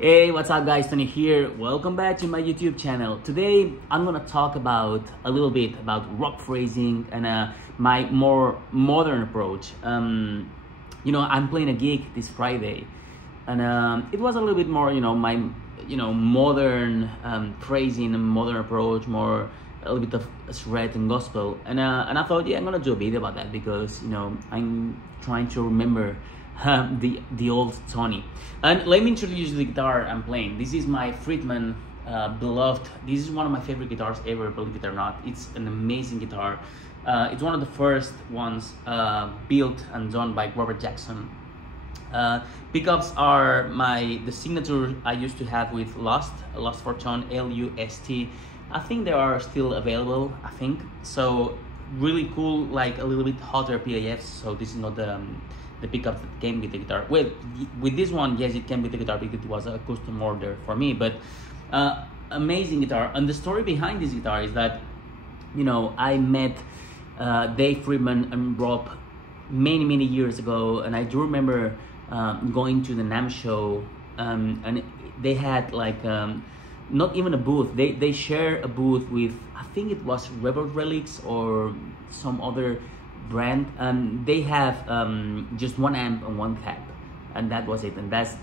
Hey, what's up guys, Tony here. Welcome back to my YouTube channel. Today I'm gonna talk about a little bit about rock phrasing and my more modern approach. I'm playing a gig this Friday and it was a little bit more, my modern phrasing and modern approach, more a little bit of shred and gospel, and I thought, yeah, I'm gonna do a video about that because I'm trying to remember the old Tony. And let me introduce the guitar I'm playing. This is my Friedman beloved. This is one of my favorite guitars ever, believe it or not. It's an amazing guitar. It's one of the first ones built and done by Robert Jackson. Pickups are the signature I used to have with Lust for Tone, L-U-S-T. I think they are still available, I think. So really cool, like a little bit hotter PAFs. So this is not the pickups that came with the guitar. Well, with this one, yes, it came with the guitar because it was a custom order for me. But amazing guitar. And the story behind this guitar is that, I met Dave Friedman and Rob many years ago, and I do remember going to the NAMM show, and they had like not even a booth. They share a booth with, I think it was Rebel Relics or some other brand, and they have just one amp and one cab, and that was it. And that's,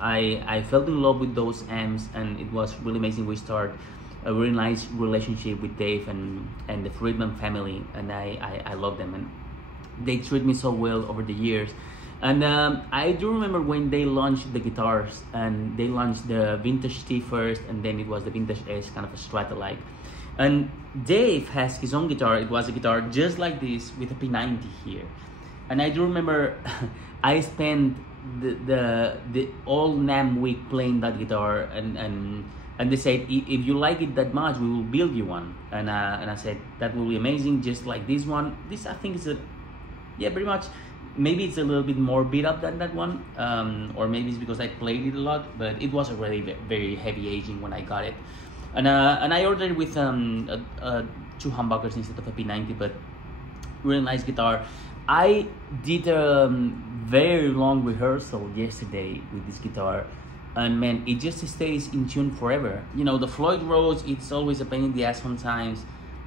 I fell in love with those amps, and it was really amazing. We started a really nice relationship with Dave and the Friedman family, and I love them, and they treat me so well over the years. And I do remember when they launched the guitars, and they launched the Vintage T first, and then it was the Vintage S, kind of a Strata-like. And Dave has his own guitar. It was a guitar just like this with a P90 here. And I do remember I spent the all NAMM week playing that guitar, and they said, if you like it that much, we will build you one. And I said, that will be amazing, just like this one. This, I think, is pretty much, maybe it's a little bit more beat up than that one, or maybe it's because I played it a lot, but it was already very heavy aging when I got it. And I ordered it with two humbuckers instead of a P90, but really nice guitar. I did a very long rehearsal yesterday with this guitar, and man, it just stays in tune forever. The Floyd Rose, it's always a pain in the ass sometimes.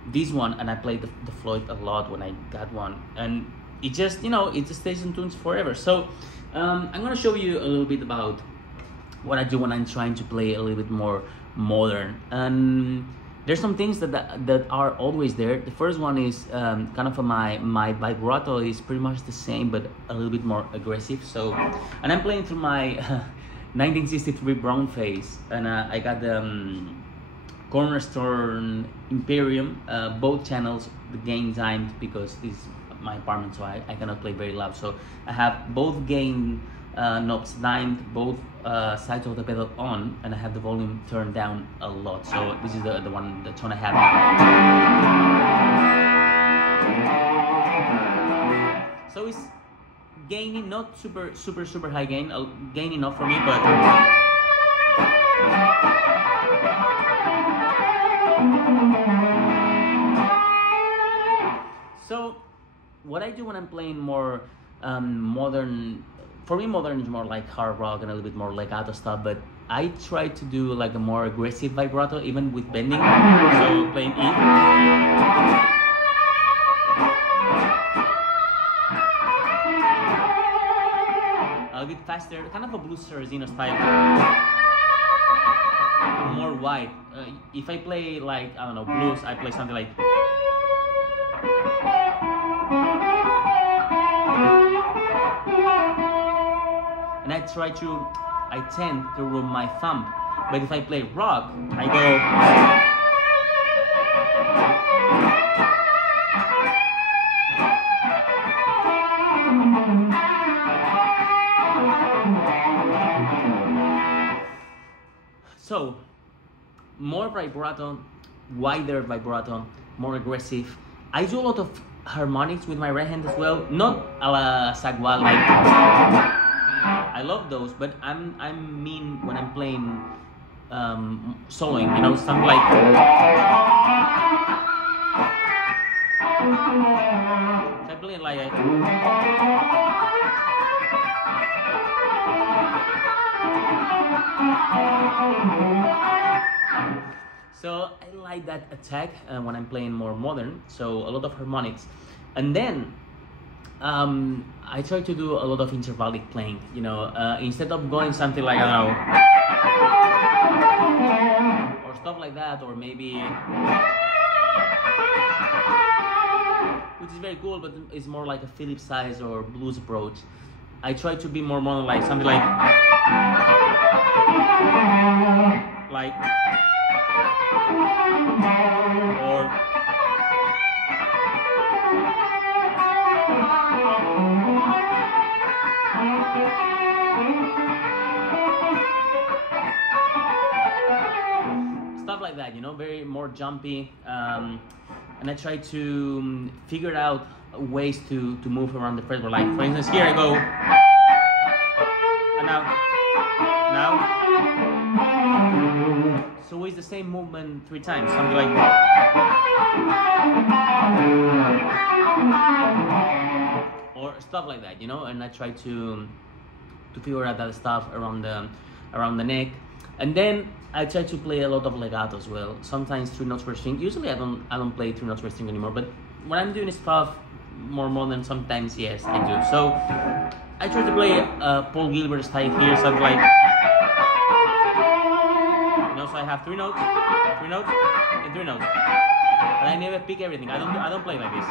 This one, and I played the Floyd a lot when I got one, and it just, it just stays in tune forever. So I'm gonna show you a little bit about what I do when I'm trying to play a little bit more modern. And there's some things that are always there. The first one is kind of my vibrato is pretty much the same, but a little bit more aggressive. So, and I'm playing through my 1963 brown face, and I got the Cornerstone Imperium, both channels, the gain timed, because this is my apartment, so I cannot play very loud. So I have both gain knobs dimed, both sides of the pedal on, and I have the volume turned down a lot. So this is the tone I have now. So it's gaining, not super high gain, gain enough for me, but so what I do when I'm playing more modern, for me modern is more like hard rock and a little bit more legato stuff, but I try to do like a more aggressive vibrato even with bending. So playing E, a bit faster, kind of a blues Saraceno style, more wide. If I play like, I don't know, blues, I play something like, and I tend to roam my thumb. But if I play rock, I go. So, more vibrato, wider vibrato, more aggressive. I do a lot of harmonics with my right hand as well, not a la Sagwa, like I love those, but I mean when I'm playing soloing, something like if I play like So I like that attack when I'm playing more modern, so a lot of harmonics. And then I try to do a lot of intervallic playing, you know, instead of going something like, I don't know, or stuff like that, or maybe, which is very cool, but it's more like a Philip size or blues approach. I try to be more modern, like something like or stuff like that, you know, very more jumpy, and I try to figure out ways to move around the fretboard. Like for instance, here I go, and now. So it's the same movement 3 times, something like or stuff like that, you know. And I try to figure out that stuff around the neck, and then I try to play a lot of legato as well. Sometimes 3 notes per string. Usually I don't play 3 notes per string anymore, but when I'm doing stuff more modern, sometimes yes I do. So I try to play Paul Gilbert style here, something like, you know, so I have 3 notes, and 3 notes, but I never pick everything. I don't play like this.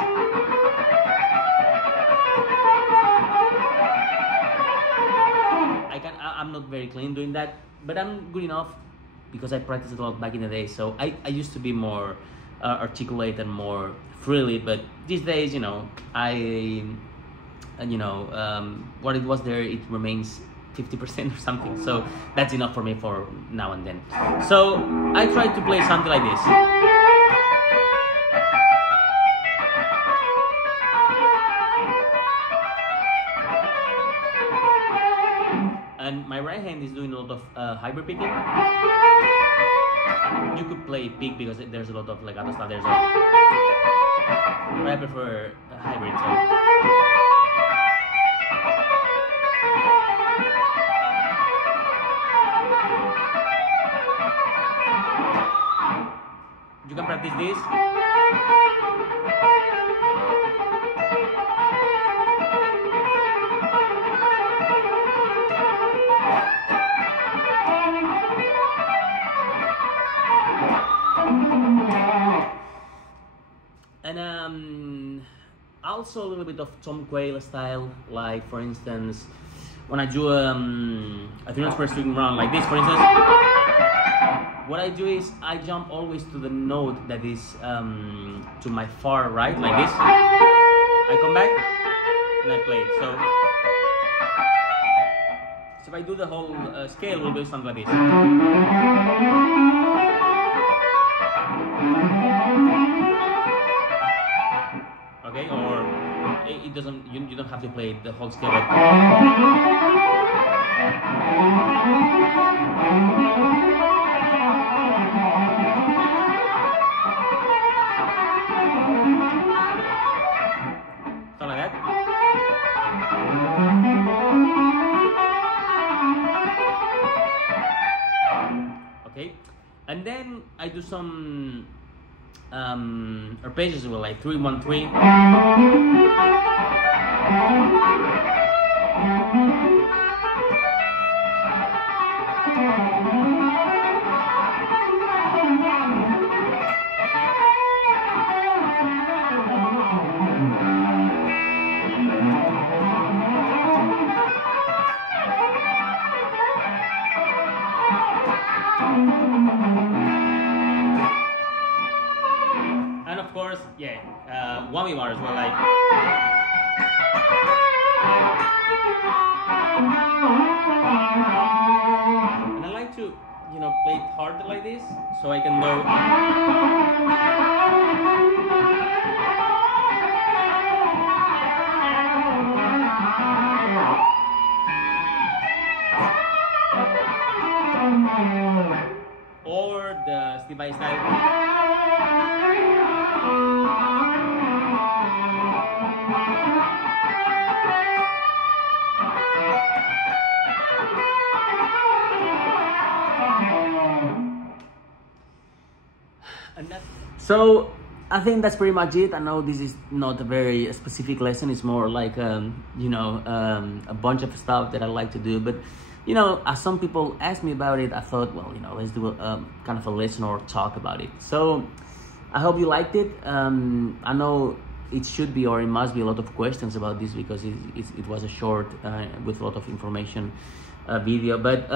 I'm not very clean doing that, but I'm good enough because I practiced a lot back in the day. So I used to be more articulate and more freely, but these days, you know, what it was there, it remains 50% or something. So that's enough for me for now and then. So I try to play something like this. And my right hand is doing a lot of hyper picking. You could play pick because there's a lot of legato stuff there, so but I prefer hybrid. So you can practice this. And also a little bit of Tom Quayle style, like for instance, when I do a 3 notes per string round like this, for instance, what I do is I jump always to the note that is to my far right, like this. I come back and I play it. So if I do the whole scale, we'll do something like this. Okay, or it doesn't. You don't have to play the whole scale. But something like that. Okay, and then I do some arpeggios as well, like 3-1-3. And of course, yeah, whammy bar as well, like. And I like to, you know, play it hard like this, so I can know. Or the step by step. So I think that's pretty much it. I know this is not a very specific lesson. It's more like, you know, a bunch of stuff that I like to do. But, you know, as some people asked me about it, I thought, well, you know, let's do a kind of a lesson or talk about it. So I hope you liked it. I know it should be, or it must be, a lot of questions about this because it was a short with a lot of information video. But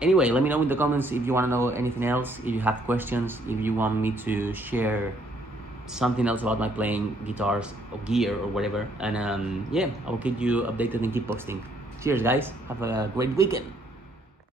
anyway, let me know in the comments if you want to know anything else, if you have questions, if you want me to share something else about my playing guitars or gear or whatever. And yeah, I will keep you updated and keep posting. Cheers guys, have a great weekend.